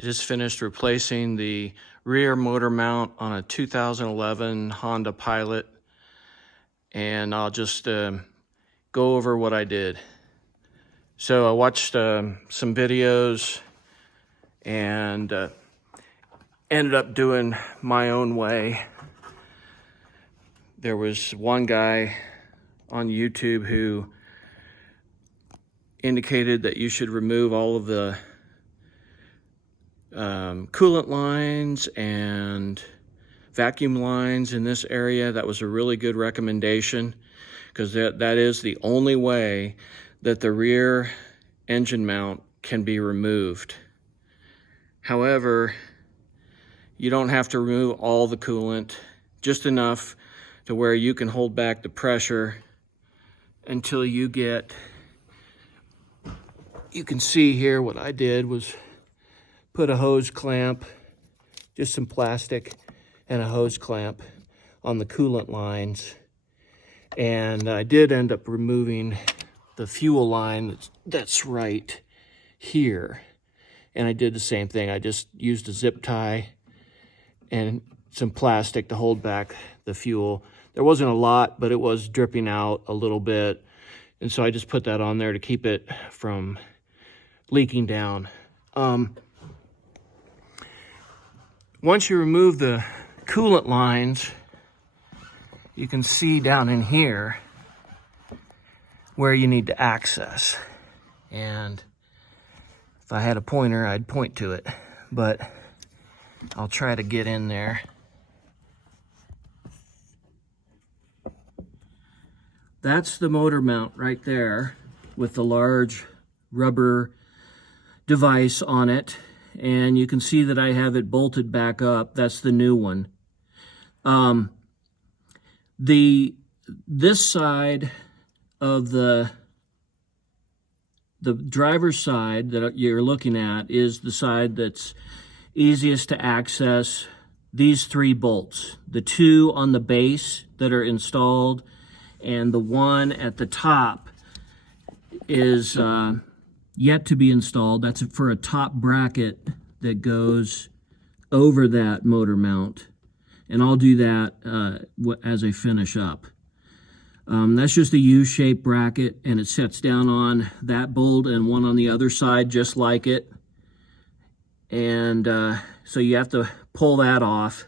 I just finished replacing the rear motor mount on a 2011 Honda Pilot, and I'll just go over what I did. So I watched some videos and ended up doing my own way. There was one guy on YouTube who indicated that you should remove all of the coolant lines and vacuum lines in this area. That was a really good recommendation, because that is the only way that the rear engine mount can be removed. However, you don't have to remove all the coolant, just enough to where you can hold back the pressure until you get, you can see here what I did was put a hose clamp, just some plastic and a hose clamp on the coolant lines. And I did end up removing the fuel line that's right here. And I did the same thing. I just used a zip tie and some plastic to hold back the fuel. There wasn't a lot, but it was dripping out a little bit. And so I just put that on there to keep it from leaking down. Once you remove the coolant lines, you can see down in here where you need to access. And if I had a pointer, I'd point to it, but I'll try to get in there. That's the motor mount right there with the large rubber device on it. And you can see that I have it bolted back up. That's the new one. This side of the driver's side that you're looking at is the side that's easiest to access these three bolts. The two on the base that are installed, and the one at the top is yet to be installed. That's for a top bracket that goes over that motor mount. And I'll do that as I finish up. That's just a U-shaped bracket, and it sets down on that bolt and one on the other side just like it. And so you have to pull that off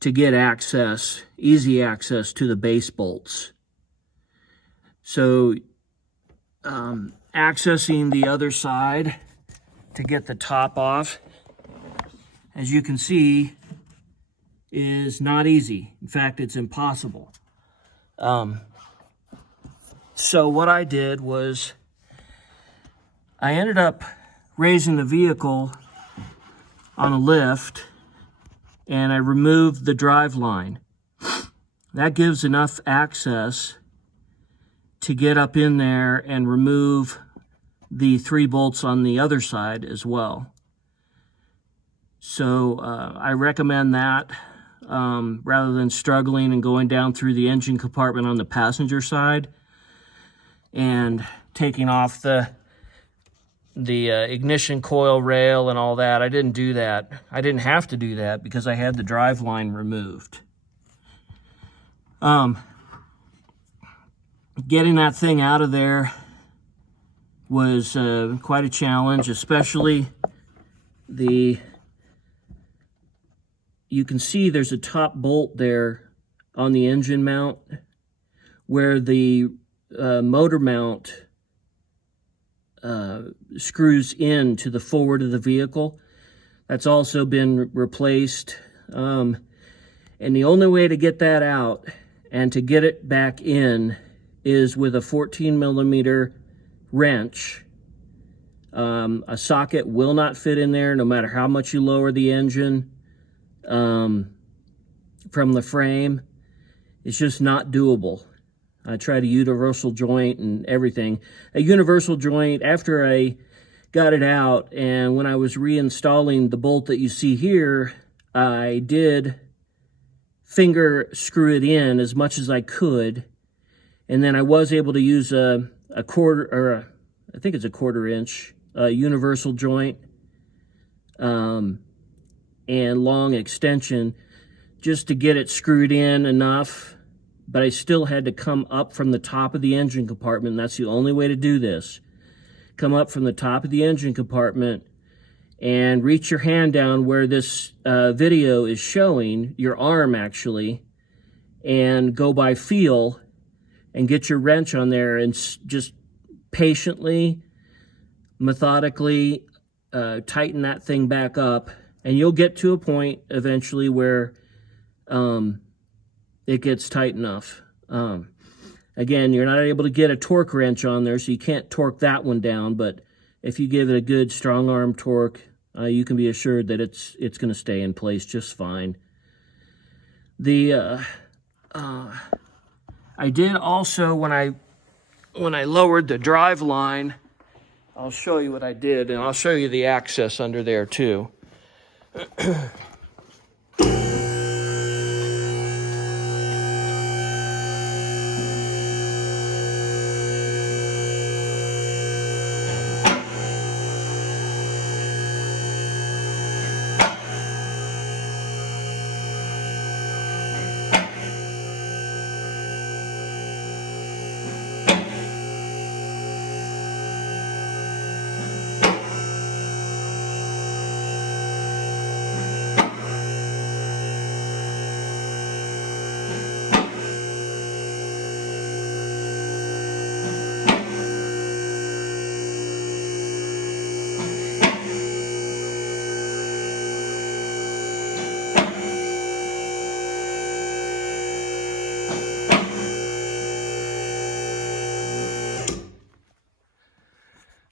to get access, easy access to the base bolts. So accessing the other side to get the top off, as you can see, is not easy. In fact, it's impossible. So what I did was I ended up raising the vehicle on a lift, and I removed the drive line. That gives enough access to get up in there and remove the three bolts on the other side as well. So I recommend that rather than struggling and going down through the engine compartment on the passenger side and taking off the ignition coil rail and all that. I didn't do that. I didn't have to do that because I had the drive line removed. Getting that thing out of there was quite a challenge, especially you can see there's a top bolt there on the engine mount where the motor mount screws in to the forward of the vehicle. That's also been replaced. And the only way to get that out and to get it back in is with a 14mm wrench. A socket will not fit in there no matter how much you lower the engine from the frame. It's just not doable. I tried a universal joint and everything. A universal joint, after I got it out, and when I was reinstalling the bolt that you see here, I did finger screw it in as much as I could, and then I was able to use a quarter, or I think it's a 1/4 inch universal joint and long extension just to get it screwed in enough, but I still had to come up from the top of the engine compartment. That's the only way to do this. Come up from the top of the engine compartment and reach your hand down where this video is showing, your arm actually, and go by feel and get your wrench on there and just patiently, methodically tighten that thing back up, and you'll get to a point eventually where it gets tight enough. Again, you're not able to get a torque wrench on there, so you can't torque that one down, but if you give it a good strong arm torque, you can be assured that it's going to stay in place just fine. I did also, when I lowered the drive line, I'll show you what I did, and I'll show you the access under there too.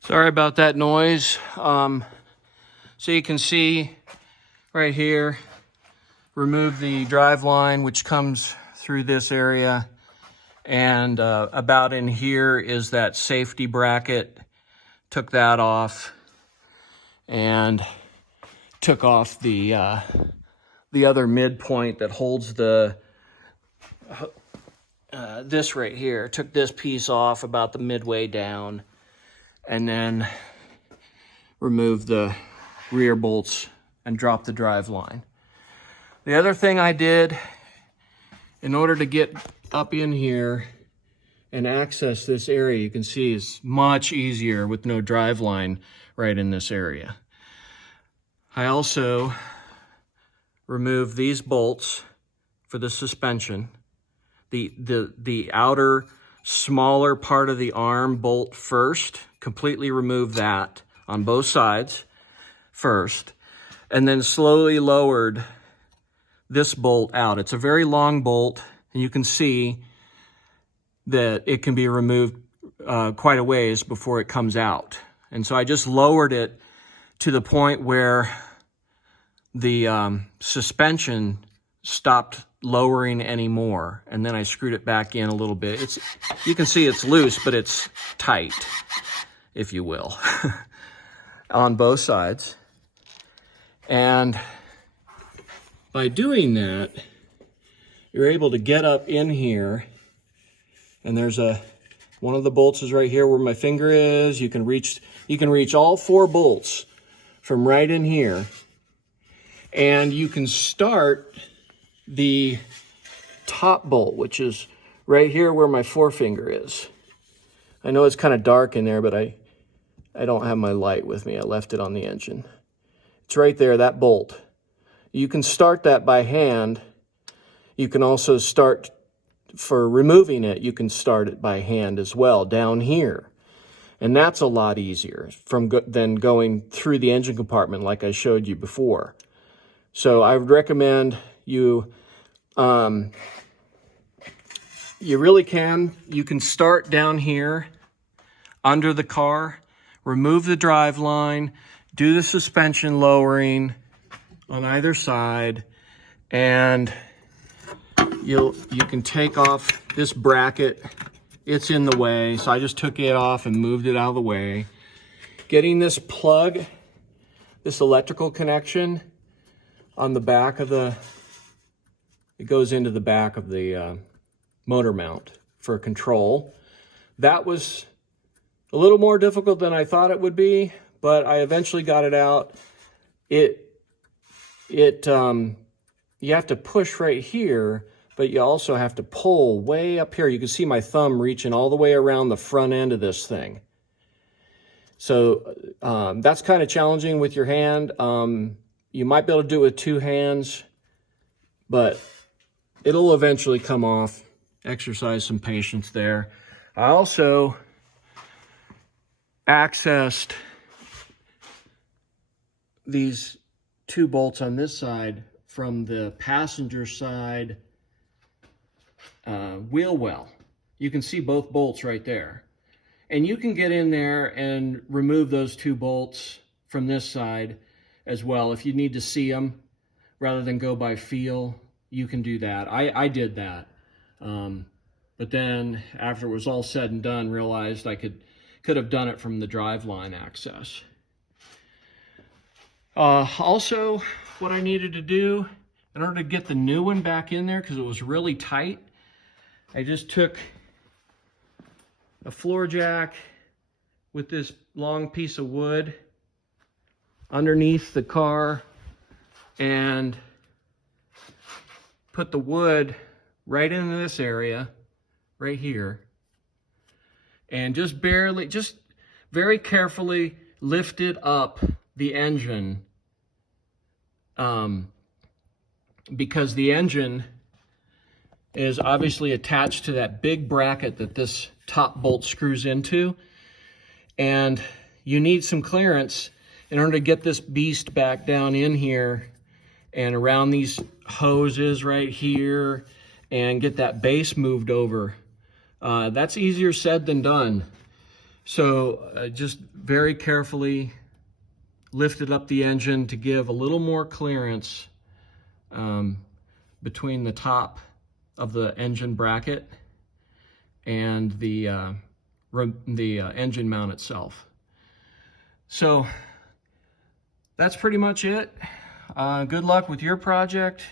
Sorry about that noise. So you can see right here, remove the drive line, which comes through this area. And about in here is that safety bracket. Took that off and took off the other midpoint that holds the this right here. Took this piece off about the midway down, and then remove the rear bolts and drop the drive line. The other thing I did in order to get up in here and access this area, you can see is much easier with no drive line right in this area. I also removed these bolts for the suspension. The outer smaller part of the arm bolt first, completely remove that on both sides first, and then slowly lowered this bolt out. It's a very long bolt, and you can see that it can be removed quite a ways before it comes out. And so I just lowered it to the point where the suspension stopped lowering anymore, and then I screwed it back in a little bit. You can see it's loose, but it's tight, if you will, on both sides. And by doing that, you're able to get up in here, and there's one of the bolts is right here where my finger is. You can reach all 4 bolts from right in here, and you can start the top bolt, which is right here where my forefinger is. I know it's kind of dark in there, but I don't have my light with me. I left it on the engine. It's right there, that bolt. You can start that by hand. You can also start, for removing it, you can start it by hand as well down here. And that's a lot easier than going through the engine compartment like I showed you before. So I would recommend you really can. You can start down here under the car, remove the drive line, do the suspension lowering on either side, and you can take off this bracket. It's in the way, so I just took it off and moved it out of the way. Getting this plug, this electrical connection on the back of it goes into the back of the motor mount for control. That was a little more difficult than I thought it would be, but I eventually got it out. you have to push right here, but you also have to pull way up here. You can see my thumb reaching all the way around the front end of this thing. So that's kind of challenging with your hand. You might be able to do it with two hands, but it'll eventually come off. Exercise some patience there. I also accessed these two bolts on this side from the passenger side wheel well. You can see both bolts right there. And you can get in there and remove those two bolts from this side as well. If you need to see them rather than go by feel, you can do that. I did that. But then after it was all said and done, realized I could have done it from the driveline access. Also, what I needed to do in order to get the new one back in there, because it was really tight, I just took a floor jack with this long piece of wood underneath the car and put the wood right into this area right here, and just very carefully lifted up the engine, because the engine is obviously attached to that big bracket that this top bolt screws into, and you need some clearance in order to get this beast back down in here and around these hoses right here and get that base moved over. That's easier said than done. So just very carefully lifted up the engine to give a little more clearance between the top of the engine bracket and the engine mount itself. So that's pretty much it. Good luck with your project.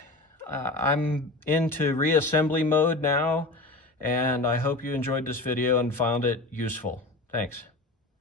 I'm into reassembly mode now, and I hope you enjoyed this video and found it useful. Thanks.